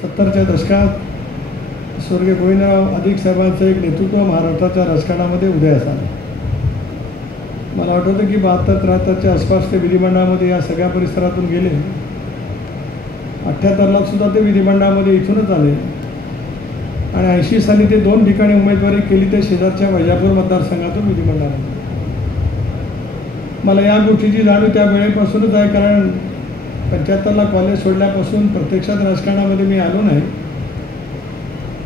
70च्या दशकात स्वर्गीय गोविंदराव अधिक साहेबांचं एक नेतृत्व महाराष्ट्राच्या राजकारणामध्ये उदयास आलं. मला आठवतं की 72-73च्या आसपास ते विधिमंडळामध्ये या सगळ्या परिसरातून गेले. 78ला सुद्धा ते विधिमंडळामध्ये इथूनच आले आणि 80 साली ते 2 ठिकाणी उमेदवारी केली, ते शेजारच्या वैजापूर मतदारसंघातून विधिमंडळामध्ये. मला या गोष्टीची जाणीव त्या वेळेपासूनच आहे, कारण 75ला कॉलेज सोडल्यापासून प्रत्यक्षात राजकारणामध्ये मी आलो नाही.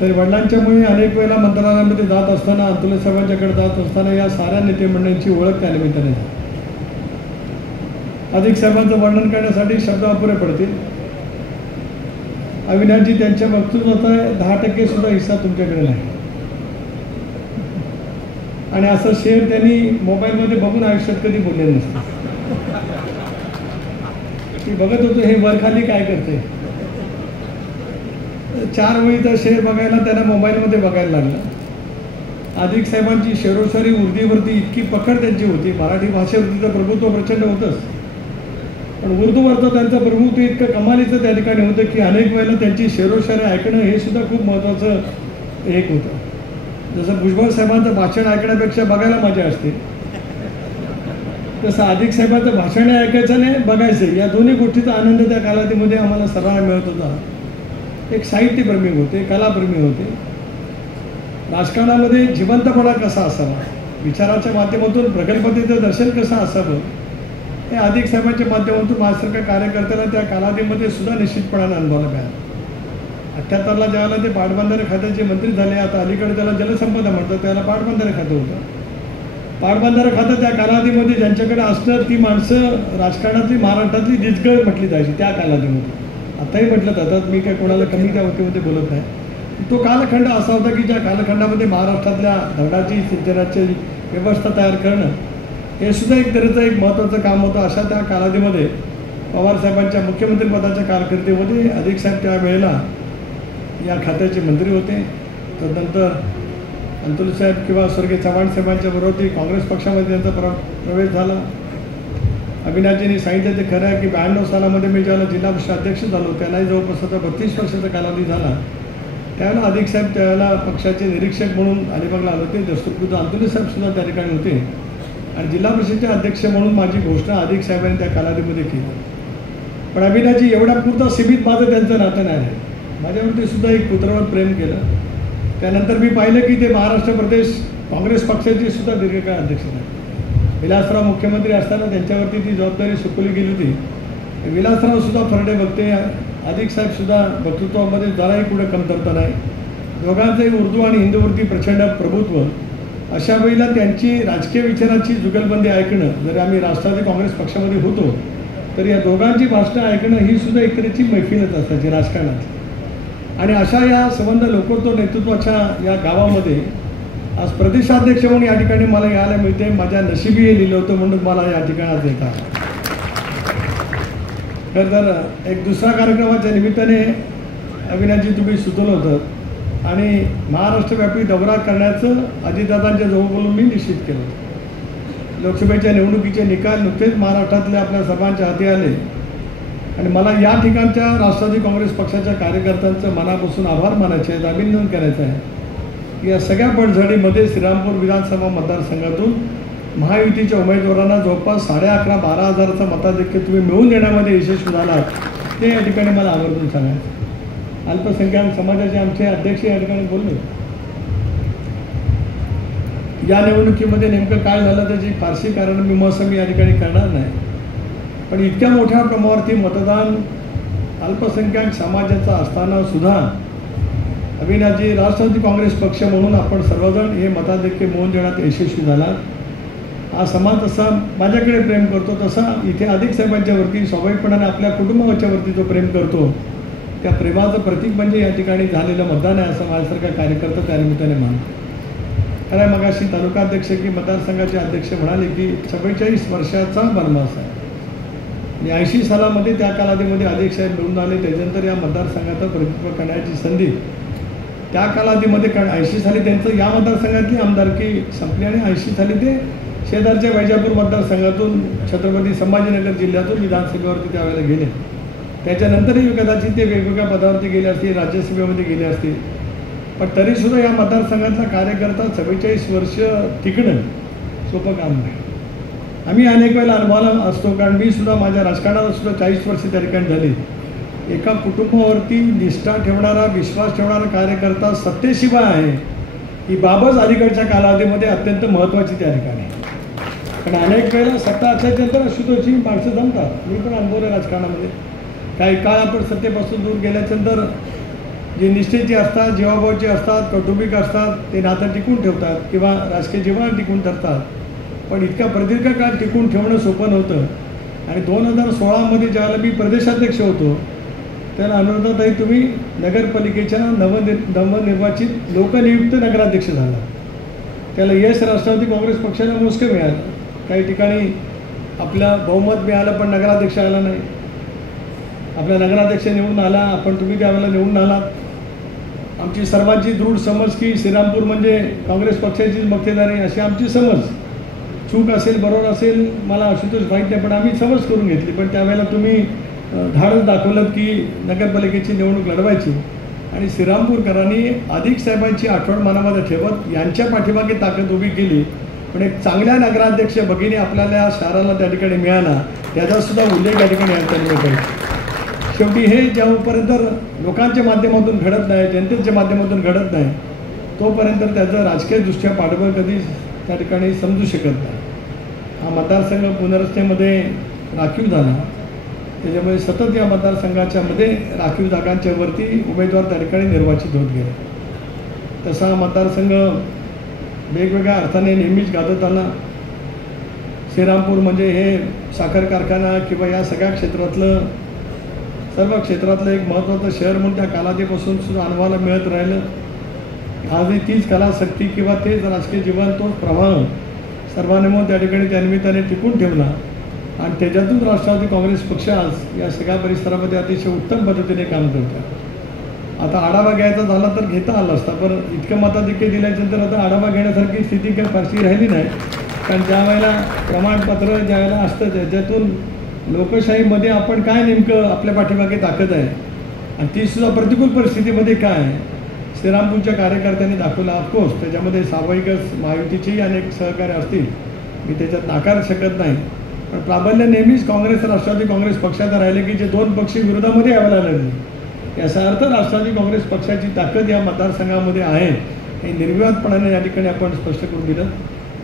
तर वडिलांच्यामुळे अनेक वेळेला मंत्रालयामध्ये जात असताना, अंतुले साहेबांच्याकडे जात असताना या साऱ्या नेते मंडळींची ओळख त्यानिमित्ताने झाली. अधिक साहेबांचं वर्णन करण्यासाठी शब्द अपुरे पडतील. अविनाशजी, त्यांच्या वक्तृत्वाचा 10% सुद्धा हिस्सा तुमच्याकडे नाही. आणि असं शेअर त्यांनी मोबाईलमध्ये बघून आयुष्यात कधी बोलले नसते. मी बघत होतो हे वरखाली काय करते. 4 वेळीचा शेअर बघायला त्यांना मोबाईलमध्ये बघायला लागलं. अधिक साहेबांची शेरोशारी उर्दूवरती इतकी पकड त्यांची होती. मराठी भाषेवरती तर प्रभुत्व प्रचंड होतंच, पण उर्दूवरचं त्यांचं प्रभुत्व इतकं कमालीचं त्या ठिकाणी होतं की अनेक वेळेला त्यांची शेरोशारी ऐकणं हे सुद्धा खूप महत्त्वाचं एक होतं. जसं भुजबळ साहेबांचं भाषण ऐकण्यापेक्षा बघायला मजा असते, तसं अधिक साहेबांचं भाषण ऐकायचं नाही, बघायचं, या दोन्ही गोष्टीचा आनंद त्या कालावधीमध्ये आम्हाला सर्वांना मिळत होता. एक साहित्यप्रेमी होते, कलाप्रेमी होते. राजकारणामध्ये जिवंतपणा कसा असावा, विचाराच्या माध्यमातून प्रगल्भतेचं दर्शन कसं असावं, हे अधिक साहेबांच्या माध्यमातून माझ्यासारख्या कार्यकर्त्याला त्या कालावधीमध्ये सुद्धा निश्चितपणाने अनुभवायला मिळालं. 78ला ज्यावेळेला ते पाटबंधारे खात्याचे मंत्री झाले, आता अलीकडे त्याला जलसंपदा म्हणतात, त्याला पाटबंधारे खातं होतं. पाटबंधारे खातं त्या कालावधीमध्ये ज्यांच्याकडे असणं, ती माणसं राजकारणातली, महाराष्ट्रातली दिग्गज म्हटली जायची त्या कालावधीमध्ये. आताही म्हटलं जातात, मी काय कोणाला कमी त्या वतीमध्ये बोलत नाही. तो कालखंड असा होता की ज्या कालखंडामध्ये महाराष्ट्रातल्या धरणाची, सिंचनाची व्यवस्था तयार करणं हे सुद्धा एक तऱ्हेचं एक महत्त्वाचं काम होतं. अशा त्या कालावधीमध्ये पवारसाहेबांच्या मुख्यमंत्रीपदाच्या कारकिर्दीमध्ये अधिक साहेब त्या वेळेला या खात्याचे मंत्री होते. तदनंतर अंतुले साहेब किंवा स्वर्गीय चव्हाण साहेबांच्या बरोबर काँग्रेस पक्षामध्ये त्यांचा प्रवेश झाला. अविनाशजींनी सांगितलं ते खरं आहे की 92 सालामध्ये मी ज्यावेळेला जिल्हा परिषद अध्यक्ष झालो, त्यालाही जवळपास आता 32 वर्षाचा कालावधी झाला. त्यावेळेला अधिक साहेब त्यावेळेला पक्षाचे निरीक्षक म्हणून अलिबागला आले होते. दस्तूरखुद्द अंतुले साहेब सुद्धा त्या ठिकाणी होते आणि जिल्हा परिषदेचे अध्यक्ष म्हणून माझी घोषणा अधिक साहेबांनी त्या कालावधीमध्ये केली. पण अविनाशजी, एवढ्या पुरता सीमित माझं त्यांचं नातं नाही आहे. माझ्यावरती सुद्धा एक पुत्रावर प्रेम केलं. त्यानंतर मी पाहिलं की ते महाराष्ट्र प्रदेश काँग्रेस पक्षाचे सुद्धा दीर्घकाळ अध्यक्ष झाले. विलासराव मुख्यमंत्री असताना त्यांच्यावरती ती जबाबदारी सोपवली गेली होती. विलासराव सुद्धा फरडे बघते, अधिक साहेब सुद्धा वक्तृत्वामध्ये जराही पुढे कमतरता नाही. दोघांचंही उर्दू आणि हिंदूवरती प्रचंड प्रभुत्व. अशा वेळेला त्यांची राजकीय विचारांची जुगलबंदी ऐकणं, जरी आम्ही राष्ट्रवादी काँग्रेस पक्षामध्ये होतो तर या दोघांची भाषणं ऐकणं ही सुद्धा एक तऱ्हेची मैफिलच असायची राजकारणात. आणि अशा या संबंध लोकत्व नेतृत्वाच्या या गावामध्ये आज प्रदेशाध्यक्ष म्हणून या ठिकाणी मला यायला मिळते. माझ्या नशिबी हे लिहिलं होतं म्हणून मला या ठिकाणात येतात. तर एक दुसरा कार्यक्रमाच्या निमित्ताने अविनाशजी तुम्ही सुचवलं होतं आणि महाराष्ट्रव्यापी दौरा करण्याचं अजितदादांच्या जवळ बोलून मी निश्चित केलं होतं. लोकसभेच्या निवडणुकीचे निकाल नुकतेच महाराष्ट्रातल्या आपल्या सर्वांच्या हाती आले आणि मला या ठिकाणच्या राष्ट्रवादी काँग्रेस पक्षाच्या कार्यकर्त्यांचं मनापासून आभार मानायचे आहेत, अभिनंदन करायचं आहे. या सगळ्या पडझडीमध्ये श्रीरामपूर विधानसभा मतदारसंघातून महायुतीच्या उमेदवारांना जवळपास 11,500-12 हजाराचा मताधिक्य तुम्ही मिळवून देण्यामध्ये यशस्वी झालात, ते या ठिकाणी मला आवर्जून सांगायचं. अल्पसंख्याक समाजाचे आमचे अध्यक्ष या ठिकाणी बोलले. या निवडणुकीमध्ये नेमकं काय झालं त्याची फारशी कारण मीमांसा मी या ठिकाणी करणार नाही, पण इतक्या मोठ्या प्रमाणावरती मतदान अल्पसंख्याक समाजाचा असताना सुद्धा अविनाशजी, राष्ट्रवादी काँग्रेस पक्ष म्हणून आपण सर्वजण हे मताधिक्य मिळवून देण्यात यशस्वी झाला. हा समाज तसा माझ्याकडे प्रेम करतो, तसा इथे अधिक साहेबांच्यावरती स्वाभाविकपणाने आपल्या कुटुंबाच्यावरती जो प्रेम करतो, त्या प्रेमाचं प्रतीक म्हणजे या ठिकाणी झालेलं मतदान आहे असं माझ्यासारखा कार्यकर्ता त्यानिमित्ताने मानतो. खरं मगाशी तालुकाध्यक्ष की मतदारसंघाचे अध्यक्ष म्हणाले की 44 वर्षाचा वनवास आहे. 80 सालामध्ये त्या कालावधीमध्ये अधिक साहेब निवडून आले. त्याच्यानंतर या मतदारसंघाचं प्रतिनिधित्व करण्याची संधी त्या कालावधीमध्ये, कारण 80 साली त्यांचं या मतदारसंघातली आमदारकी संपली आणि 80 साली ते शेजारच्या वैजापूर मतदारसंघातून छत्रपती संभाजीनगर जिल्ह्यातून विधानसभेवरती त्यावेळेला गेले. त्याच्यानंतरही कदाचित ते वेगवेगळ्या पदावरती गेले असतील, राज्यसभेमध्ये गेले असतील, पण तरीसुद्धा या मतदारसंघातला कार्यकर्ता 44 वर्ष टिकणं सोपं काम नाही. आम्ही अनेक वेळेला अनुभवाला असतो, कारण मी सुद्धा माझ्या राजकारणाला सुद्धा 40 वर्ष त्या ठिकाणी झाली. एका कुटुंबावरती निष्ठा ठेवणारा, विश्वास ठेवणारा कार्यकर्ता सत्तेशिवाय आहे ही बाबच अलीकडच्या कालावधीमध्ये अत्यंत महत्त्वाची त्या ठिकाणी. पण अनेक वेळेला सत्ता असल्याच्यानंतर अशुतोषी माणसं जमतात. मी पण अनुभवलं राजकारणामध्ये. काही काळ आपण सत्तेपासून दूर गेल्याच्यानंतर जे निष्ठेचे असतात, जीवाभावाचे असतात, कौटुंबिक असतात, ते नातं टिकून ठेवतात किंवा राजकीय जीवन टिकून ठेवतात. पण इतका प्रदीर्घ काळ टिकून ठेवणं सोपं नव्हतं. आणि 2016मध्ये ज्यावेळेला मी प्रदेशाध्यक्ष होतो त्याला अनुराधाताई तुम्ही नगरपालिकेच्या नवनिर्वाचित लोकनियुक्त नगराध्यक्ष झाला. त्याला यश राष्ट्रवादी काँग्रेस पक्षाला मोजकं मिळालं. काही ठिकाणी आपला बहुमत मिळालं पण नगराध्यक्ष आला नाही. आपला नगराध्यक्ष निवडून आला, आपण तुम्ही त्यावेळेला निवडून आलात. आमची सर्वांची दृढ समज की श्रीरामपूर म्हणजे काँग्रेस पक्षाचीच मक्तेदारी अशी आमची समज. चूक असेल बरोबर असेल मला आशुतोष माहीत नाही, पण आम्ही समज करून घेतली. पण त्यावेळेला तुम्ही धाडस दाखवलं की नगरपालिकेची निवडणूक लढवायची आणि श्रीरामपूरकरांनी अधिक साहेबांची आठवण मनामध्ये ठेवत यांच्या पाठीमागे ताकद उभी केली. पण एक चांगल्या नगराध्यक्ष भगिनी आपल्याला या शहराला त्या ठिकाणी मिळाला, त्याचासुद्धा उल्लेख या ठिकाणी यांचा पाहिजे. शेवटी हे जेव्हापर्यंत लोकांच्या माध्यमातून घडत नाही, जनतेच्या माध्यमातून घडत नाही, तोपर्यंत त्याचं राजकीयदृष्ट्या पाठबळ कधी त्या ठिकाणी समजू शकत नाही. हा मतदारसंघ पुनर्रचनेमध्ये राखीव झाला, त्याच्यामुळे सतत या मतदारसंघाच्या मध्ये राखीव जागांच्या वरती उमेदवार त्या ठिकाणी निर्वाचित होत गेले. तसा मतदारसंघ वेगवेगळ्या अर्थाने नेहमीच गाजत आला. श्रीरामपूर म्हणजे हे साखर कारखाना किंवा या सगळ्या क्षेत्रातलं सर्व क्षेत्रातलं एक महत्त्वाचं शहर म्हणून त्या कालावधीपासून सुद्धा अनुभवाला मिळत राहिलं. आजही तीच कलाशक्ती किंवा तेच राजकीय जीवन, तोच प्रवाह सर्वांनी म्हणून त्या ठिकाणी त्या निमित्ताने टिकून ठेवला आणि त्याच्यातून राष्ट्रवादी काँग्रेस पक्ष आज या सगळ्या परिसरामध्ये अतिशय उत्तम पद्धतीने काम करतात. आता आढावा घ्यायचा झाला तर घेता आला असता, पण इतकं मताधिक्य दिल्याच्यानंतर आता आढावा घेण्यासारखी स्थिती काही फारशी राहिली नाही. कारण ज्या वेळेला प्रमाणपत्र ज्या वेळेला असतं त्याच्यातून लोकशाहीमध्ये आपण काय नेमकं आपल्या पाठीमागे ताकद आहे आणि तीसुद्धा प्रतिकूल परिस्थितीमध्ये काय आहे श्रीरामपूरच्या कार्यकर्त्यांनी दाखवलं. ऑफकोर्स त्याच्यामध्ये स्वाभाविकच महायुतीचेही अनेक सहकार्य असतील, मी त्याच्यात नाकार शकत नाही. पण प्राबल्य नेहमीच काँग्रेस राष्ट्रवादी काँग्रेस पक्षाचा राहिले की जे दोन पक्ष विरोधामध्ये यायला लागले. याचा अर्थ राष्ट्रवादी काँग्रेस पक्षाची ताकद या मतदारसंघामध्ये आहे हे निर्विवादपणाने या ठिकाणी आपण स्पष्ट करून दिलं.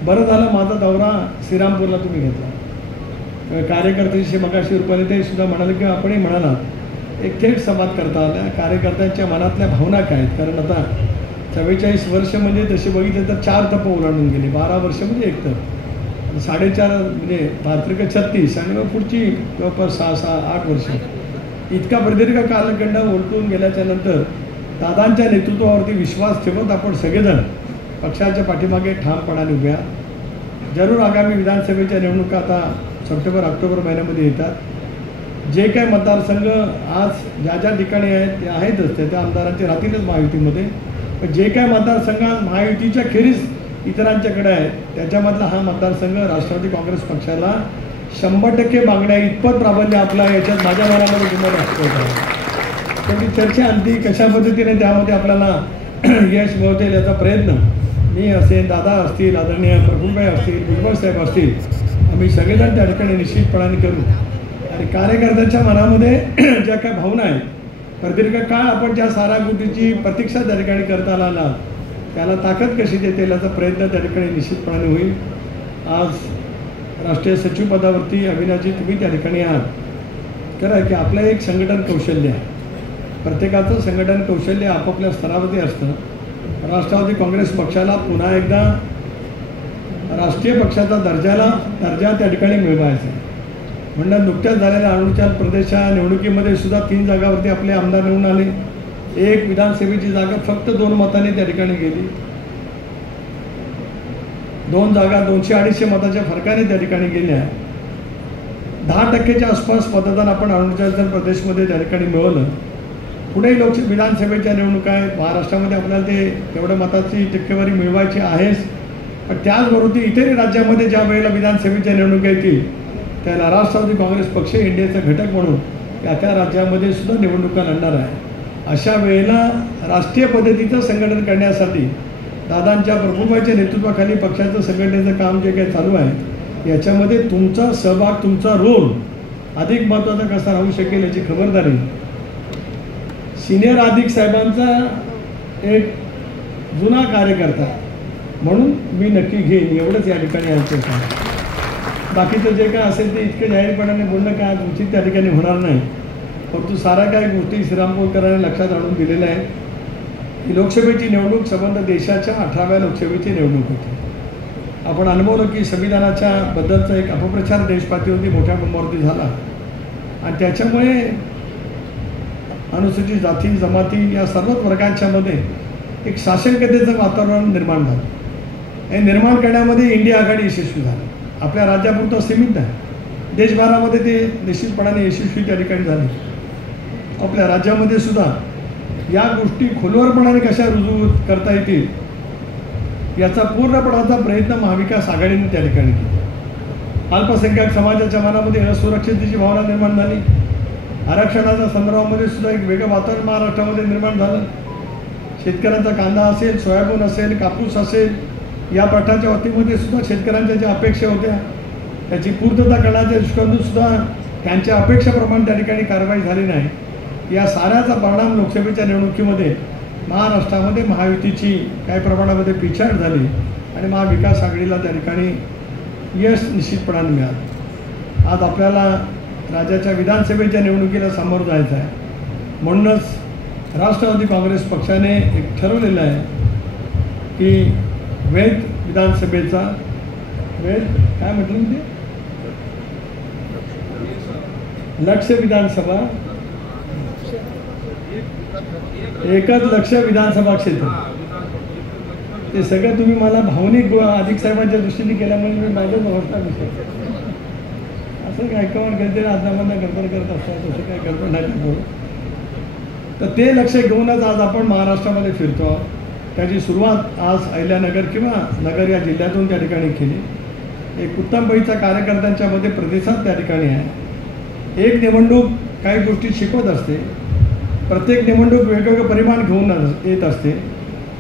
बरं झालं माझा दौरा श्रीरामपूरला तुम्ही घेतला. कार्यकर्त्यांशी मगाशी रुपाली ते सुद्धा म्हणाले किंवा आपणही म्हणालात एक थेट संवाद करता आला. कार्यकर्त्यांच्या मनातल्या भावना काय आहेत, कारण आता 44 वर्ष म्हणजे तसे बघितले तर 4 तप ओलांडून गेले. 12 वर्ष म्हणजे एक तप, 4.5 म्हणजे भारत्रिक 36 आणि मग पुढची जवळपास 6-8 वर्ष. इतका प्रदीर्घ कालखंड उलटून गेल्याच्या नंतर दादांच्या नेतृत्वावरती विश्वास ठेवत आपण सगळेजण पक्षाच्या पाठीमागे ठामपणाने उभ्या. जरूर आगामी विधानसभेच्या निवडणुका आता सप्टेंबर-ऑक्टोबर महिन्यामध्ये येतात. जे काय मतदारसंघ आज ज्या ज्या ठिकाणी आहेत ते आहेतच, त्या आमदारांचे राहतीलच महायुतीमध्ये. पण जे काय मतदारसंघ महायुतीच्या खेरीज इतरांच्याकडे आहेत त्याच्यामधला हा मतदारसंघ राष्ट्रवादी काँग्रेस पक्षाला 100% मागण्या इतपत प्राबल्य आपला याच्यात माझ्या मनामध्ये तुम्हाला असतो. त्याची चर्चा आणती कशा पद्धतीने त्यामध्ये आपल्याला यश मिळवता याचा प्रयत्न मी असेल, दादा असतील, आदरणीय प्रफुल्लभाई असतील, भुजबळसाहेब असतील, आम्ही सगळेजण त्या ठिकाणी निश्चितपणाने करू. आणि कार्यकर्त्यांच्या मनामध्ये ज्या काय भावना आहेत, प्रदीर्घ काळ आपण ज्या सारागुटीची प्रतीक्षा त्या ठिकाणी करता आला त्याला ताकद कशी देता याचा प्रयत्न त्या ठिकाणी निश्चितपणाने होईल. आज राष्ट्रीय सचिव पदावरती अविनाशजी तुम्ही त्या ठिकाणी आहात. खरं आहे की आपलं एक संघटन कौशल्य आहे. प्रत्येकाचं संघटन कौशल्य आपापल्या स्तरावरती असतं. राष्ट्रवादी काँग्रेस पक्षाला पुन्हा एकदा राष्ट्रीय पक्षाचा दर्जा त्या ठिकाणी मिळवायचा आहे. म्हणून नुकत्याच झालेल्या अरुणाचल प्रदेशच्या निवडणुकीमध्ये सुद्धा 3 जागावरती आपले आमदार निवडून आले. एक विधानसभेची जागा फक्त 2 मतांनी त्या ठिकाणी गेली. 2 जागा 200-250 मताच्या फरकाने त्या ठिकाणी गेल्या. 10% आसपास मतदान आपण अरुणाचल प्रदेशमध्ये त्या ठिकाणी मिळवलं. पुढे विधानसभेच्या निवडणुका आहेत. महाराष्ट्रामध्ये आपल्याला ते तेवढ्या मताची टक्केवारी मिळवायची आहेच. पण त्याचबरोबर इतरही राज्यामध्ये ज्या वेळेला विधानसभेच्या निवडणुका येतील त्याला राष्ट्रवादी काँग्रेस पक्ष इंडियाचा घटक म्हणून त्या राज्यामध्ये सुद्धा निवडणुका लढणार आहे. अशा वेळेला राष्ट्रीय पद्धतीचं संघटन करण्यासाठी दादांच्या प्रभुत्वाच्या नेतृत्वाखाली पक्षाचं संघटनेचं काम जे काही चालू आहे याच्यामध्ये तुमचा सहभाग, तुमचा रोल अधिक महत्त्वाचा कसा राहू शकेल याची खबरदारी सिनियर अधिक साहेबांचा एक जुना कार्यकर्ता म्हणून मी नक्की घेईन, एवढंच या ठिकाणी आमचं काम. बाकीचं जे काय असेल ते इतकं जाहीरपणाने बोलणं काय उचित त्या ठिकाणी होणार नाही. परंतु साऱ्या काही गोष्टी श्रीरामपूरकरांनी लक्षात आणून दिलेल्या आहेत की लोकसभेची निवडणूक संबंध देशाच्या 18व्या लोकसभेची निवडणूक होती. आपण अनुभवलं की संविधानाच्या बद्दलचा एक अपप्रचार देशपातळीवरती मोठ्या प्रमाणावरती झाला आणि त्याच्यामुळे अनुसूचित जाती जमाती या सर्वच वर्गांच्या मध्ये एक शासनकतेचं वातावरण निर्माण झालं. हे निर्माण करण्यामध्ये इंडिया आघाडी यशस्वी झाली. आपल्या राज्यापुरतं सीमित नाही, देशभरामध्ये ते निश्चितपणाने यशस्वी त्या ठिकाणी झाले. आपल्या राज्यामध्ये सुद्धा या गोष्टी खोलवरपणाने कशा रुजू करता येतील याचा पूर्णपणाचा प्रयत्न महाविकास आघाडीने त्या ठिकाणी केला. अल्पसंख्याक समाजाच्या मनामध्ये असुरक्षिततेची भावना निर्माण झाली. आरक्षणाच्या संदर्भामध्ये सुद्धा एक वेगळं वातावरण महाराष्ट्रामध्ये निर्माण झालं. शेतकऱ्यांचा कांदा असेल, सोयाबीन असेल, कापूस असेल, या पठाच्या वतीमध्ये सुद्धा शेतकऱ्यांच्या ज्या अपेक्षा होत्या त्याची पूर्तता करण्याच्या दृष्टीकोनातून सुद्धा त्यांच्या अपेक्षेप्रमाणे त्या ठिकाणी कारवाई झाली नाही. या साऱ्याचा परिणाम लोकसभेच्या निवडणुकीमध्ये महाराष्ट्रामध्ये महायुतीची काही प्रमाणामध्ये पिछाड झाली आणि महाविकास आघाडीला त्या ठिकाणी यश निश्चितपणाने मिळालं. आज आपल्याला राज्याच्या विधानसभेच्या निवडणुकीला सामोरं जायचं आहे. म्हणूनच राष्ट्रवादी काँग्रेस पक्षाने एक ठरवलेलं आहे की वेद विधानसभेचा वेद काय म्हटलं ते लक्ष्य विधानसभा एकच लक्ष विधानसभा क्षेत्र ते सगळं तुम्ही मला भावनिक अधिक साहेबांच्या दृष्टीने केल्यामुळे मी माझं अवस्था दिसतो. असं काय कमान करते आजनामांना गडबड करत असतात तसं काय गडबड नाही करतो. तर ते लक्ष घेऊनच आज आपण महाराष्ट्रामध्ये फिरतो. त्याची सुरुवात आज अहिल्यानगर किंवा नगर या जिल्ह्यातून त्या ठिकाणी केली. एक उत्तम पैसा कार्यकर्त्यांच्यामध्ये प्रतिसाद त्या ठिकाणी आहे. एक निवडणूक काही गोष्टी शिकवत असते. प्रत्येक निवडणूक वेगवेगळं परिमाण घेऊन येत असते.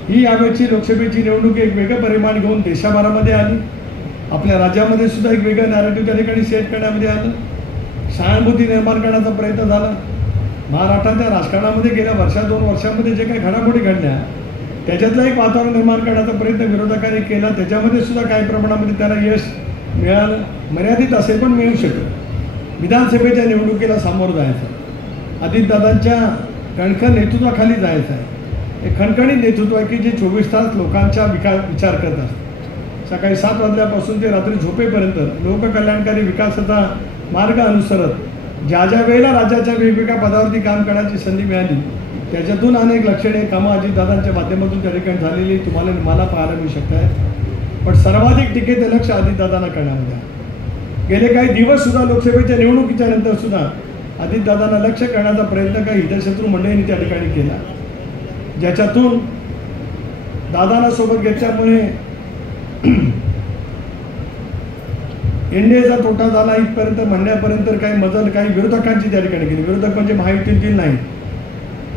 ही यावेळची लोकसभेची निवडणूक एक वेगळं परिमाण घेऊन देशाभरामध्ये आली. आपल्या राज्यामध्ये सुद्धा एक वेगळं नॅरेटिव्ह त्या ठिकाणी सेट करण्यामध्ये आलं. सहानुभूती निर्माण करण्याचा प्रयत्न झाला. महाराष्ट्राच्या राजकारणामध्ये गेल्या दोन वर्षामध्ये जे काही घडामोडी घडल्या त्याच्यातलं एक वातावरण निर्माण करण्याचा प्रयत्न विरोधकांनी केला. त्याच्यामध्ये सुद्धा काही प्रमाणामध्ये त्याला यश मिळालं. मर्यादित असेल पण मिळू शकलं. विधानसभेच्या निवडणुकीला सामोरं जायचं, अजितदादांच्या कणखर नेतृत्वाखाली जायचं आहे. हे खणखणीत नेतृत्व आहे की जे 24 तास लोकांचा विचार करत असतात. सकाळी 7 वाजल्यापासून ते रात्री झोपेपर्यंत लोककल्याणकारी विकासाचा मार्ग अनुसरत ज्या ज्या वेळेला राज्याच्या वेगवेगळ्या पदावरती काम करण्याची संधी मिळाली त्याच्यातून अनेक लक्षणे कामं अजितदादांच्या माध्यमातून त्या ठिकाणी झालेली तुम्हाला मला पाहायला मिळू शकतात. पण सर्वाधिक टीकेचं लक्ष अजितदादांना करण्यामध्ये गेले काही दिवस सुद्धा लोकसभेच्या निवडणुकीच्या नंतर सुद्धा अजितदादांना लक्ष करण्याचा प्रयत्न काही हितशत्रू मंडळींनी त्या ठिकाणी केला, ज्याच्यातून दादांना सोबत घेतल्यामुळे एनडीएचा तोटा झाला इथपर्यंत म्हणण्यापर्यंत काही मजल काही विरोधकांची त्या ठिकाणी केली. विरोधक म्हणजे महायुतीतील नाही.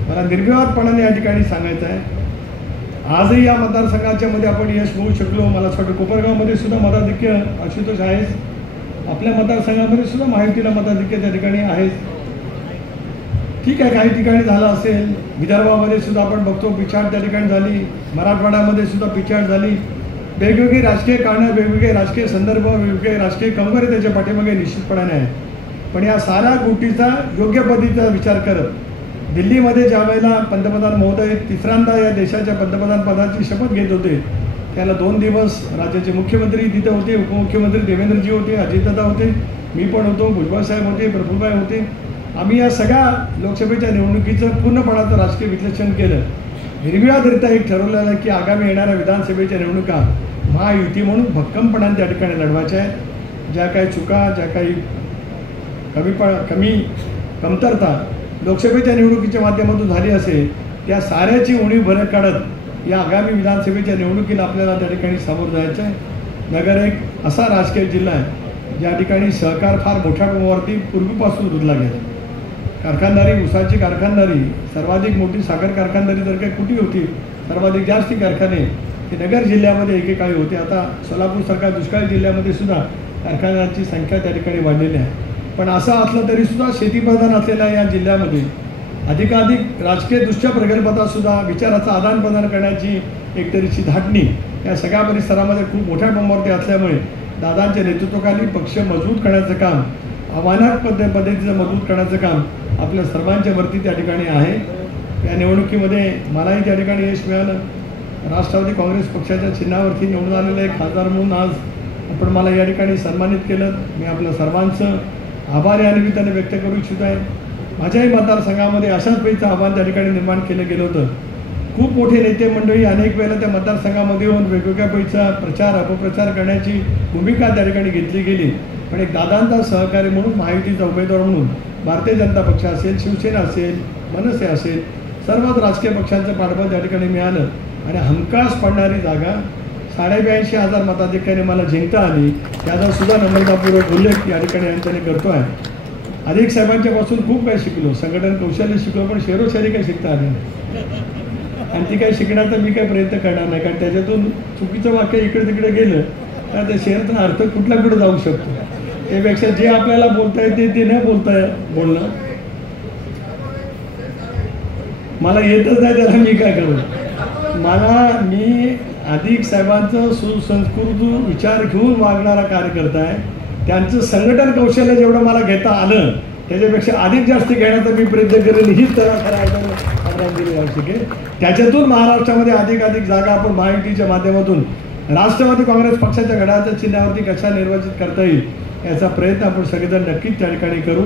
मला निर्विवादपणाने या ठिकाणी सांगायचं आहे आजही या मतदारसंघाच्या मध्ये आपण यश मिळवू शकलो. मला असं वाटतं कोपरगावमध्ये सुद्धा मताधिक्य आशुतोष आहेच. आपल्या मतदारसंघामध्ये सुद्धा महायुतीला मताधिक्य त्या ठिकाणी आहेच. ठीक आहे, काही ठिकाणी झालं असेल. विदर्भामध्ये सुद्धा आपण बघतो पिछाड त्या ठिकाणी झाली. मराठवाड्यामध्ये सुद्धा पिछाड झाली. वेगवेगळी राजकीय कारणं, वेगवेगळे राजकीय संदर्भ, वेगवेगळे राजकीय कंगोरे त्याच्या पाठीमागे निश्चितपणाने आहेत. पण या साऱ्या गोष्टीचा योग्य पद्धतीचा विचार करत दिल्लीमध्ये ज्या वेळेला पंतप्रधान महोदय तिसऱ्यांदा या देशाच्या पंतप्रधान पदाची शपथ घेत होते त्याला 2 दिवस राज्याचे मुख्यमंत्री तिथे होते, उपमुख्यमंत्री देवेंद्रजी होते, अजितदादा होते, मी पण होतो, भुजबळ साहेब होते, प्रफुल्लभाई होते. आम्ही या सगळ्या लोकसभेच्या निवडणुकीचं पूर्णपणाचं राजकीय विश्लेषण केलं. निर्विवादरित्या एक ठरवलेलं आहे की आगामी येणाऱ्या विधानसभेच्या निवडणुका महायुती म्हणून भक्कमपणाने त्या ठिकाणी लढवायच्या आहेत. ज्या काही चुका, ज्या काही कमी कमतरता लोकसभेच्या निवडणुकीच्या माध्यमातून झाली असेल त्या साऱ्याची उणीव भर काढत या आगामी विधानसभेच्या निवडणुकीला आपल्याला त्या ठिकाणी सामोरं जायचं आहे. नगर एक असा राजकीय जिल्हा आहे ज्या ठिकाणी सहकार फार मोठ्या प्रमाणावरती पूर्वीपासून रुजला गेला. कारखानदारी, ऊसाची कारखानदारी, सर्वाधिक मोठी साखर कारखानदारी तर काही कुठे होती, सर्वाधिक जास्त कारखाने हे नगर जिल्ह्यामध्ये एकेकाळी होते. आता सोलापूरसारख्या दुष्काळी जिल्ह्यामध्ये सुद्धा कारखान्यांची संख्या त्या ठिकाणी वाढलेली आहे. पण असं असलं तरीसुद्धा शेतीप्रधान असलेल्या या जिल्ह्यामध्ये अधिकाधिक राजकीयदृष्ट्या प्रगल्भतासुद्धा विचाराचं आदानप्रदान करण्याची एक तऱ्हेची धाटणी या सगळ्या परिसरामध्ये खूप मोठ्या प्रमाणावरती असल्यामुळे दादांच्या नेतृत्वाखाली पक्ष मजबूत करण्याचं काम, आव्हानात्मक पद्धतीचं मजबूत करण्याचं काम आपल्या सर्वांच्या वरती त्या ठिकाणी आहे. या निवडणुकीमध्ये मलाही त्या ठिकाणी यश मिळालं. राष्ट्रवादी काँग्रेस पक्षाच्या चिन्हावरती निवडून आलेलं एक खासदार म्हणून आज आपण मला या ठिकाणी सन्मानित केलं. मी आपल्या सर्वांचं आभार या निमित्ताने व्यक्त करू इच्छित आहे. माझ्याही मतदारसंघामध्ये अशाच पैचं आव्हान त्या ठिकाणी निर्माण केलं गेलं होतं. खूप मोठे नेते मंडळी अनेक वेळेला त्या मतदारसंघामध्ये येऊन वेगवेगळ्या पैचा प्रचार अपप्रचार करण्याची भूमिका त्या ठिकाणी घेतली गेली. पण एक दादांचा सहकारी म्हणून, महायुतीचा उमेदवार म्हणून भारतीय जनता पक्ष असेल, शिवसेना असेल, मनसे असेल, सर्वच राजकीय पक्षांचं पाठबळ त्या ठिकाणी मिळालं आणि हमखास पडणारी जागा 82,500 मताधिक्याने मला जिंकता आली. त्याचा सुद्धा नम्रतापूर्वक उल्लेख या ठिकाणी यांच्याने करतो आहे. अधिक साहेबांच्यापासून खूप काही शिकलो, संघटन कौशल्य शिकलो, पण शेरोशायरी काही शिकता आली नाही. आणि ती काही शिकण्याचा मी काही प्रयत्न करणार नाही, कारण त्याच्यातून चुकीचं वाक्य इकडे तिकडे गेलं तर त्या शेअरचा अर्थ कुठला कुठे जाऊ शकतो. त्यापेक्षा जे आपल्याला बोलता येते ते न बोलणं मला येतच नाही, त्याला मी काय करू. मी अधिक साहेबांचं सुसंस्कृत विचार घेऊन वागणारा कार्यकर्ता आहे. त्यांचं संघटन कौशल्य जेवढं मला घेता आलं त्याच्यापेक्षा अधिक जास्त घेण्याचा मी प्रयत्न करेल, हीच त्याला खऱ्या अर्थानं आदरांजली आवश्यक आहे. त्याच्यातून महाराष्ट्रामध्ये अधिकाधिक जागा आपण महायुतीच्या माध्यमातून राष्ट्रवादी काँग्रेस पक्षाच्या घड्याळाच्या चिन्हावरती कशा निर्वाचित करता येईल याचा प्रयत्न आपण सगळेजण नक्कीच त्या ठिकाणी करू.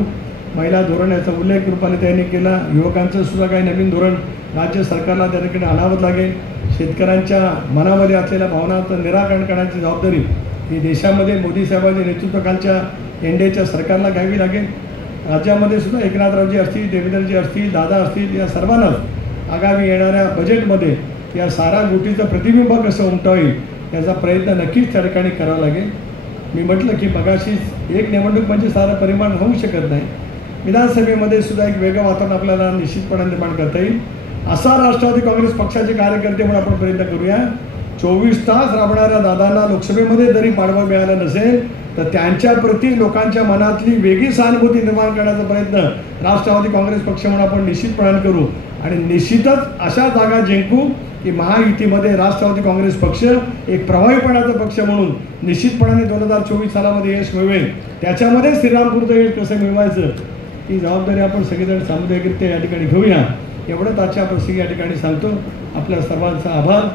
महिला धोरण याचा उल्लेख रूपाने त्यांनी केला. युवकांचं सुद्धा काही नवीन धोरण राज्य सरकारला त्या ठिकाणी आणावं लागेल. शेतकऱ्यांच्या मनामध्ये असलेल्या भावनांचं निराकरण करण्याची जबाबदारी ही देशामध्ये मोदी साहेबांच्या नेतृत्वाखालच्या एनडीएच्या सरकारला घ्यावी लागेल. राज्यामध्ये सुद्धा एकनाथरावजी असतील, देवेंद्रजी असतील, दादा असतील, या सर्वांनाच आगामी येणाऱ्या बजेटमध्ये या साऱ्या गोष्टीचं प्रतिबिंब कसं उमटा होईल याचा प्रयत्न नक्कीच त्या ठिकाणी करावा लागेल. मी म्हटलं की मगाशीच एक निवडणूक म्हणजे सारं परिमाण होऊ शकत नाही. विधानसभेमध्ये सुद्धा एक वेगळं वातावरण आपल्याला निश्चितपणे निर्माण करता येईल. असा राष्ट्रवादी काँग्रेस पक्षाचे कार्यकर्ते म्हणून आपण प्रयत्न करूया. 24 तास राबणाऱ्या दादांना लोकसभेमध्ये जरी पाठबळ मिळालं नसेल तर त्यांच्या प्रती लोकांच्या मनातली वेगळी सहानुभूती निर्माण करण्याचा प्रयत्न राष्ट्रवादी काँग्रेस पक्ष म्हणून आपण निश्चितपणे करू आणि निश्चितच अशा जागा जिंकू की महायुतीमध्ये राष्ट्रवादी काँग्रेस पक्ष एक प्रभावीपणाचा पक्ष म्हणून निश्चितपणाने 2024 सालामध्ये यश मिळवेल. त्याच्यामध्ये श्रीरामपूरचं यश कसं मिळवायचं ही जबाबदारी आपण सगळेजण सामुदायिकरित्या या ठिकाणी घेऊया. एवढंच आजच्या प्रसंगी या ठिकाणी सांगतो. आपल्या सर्वांचा आभार.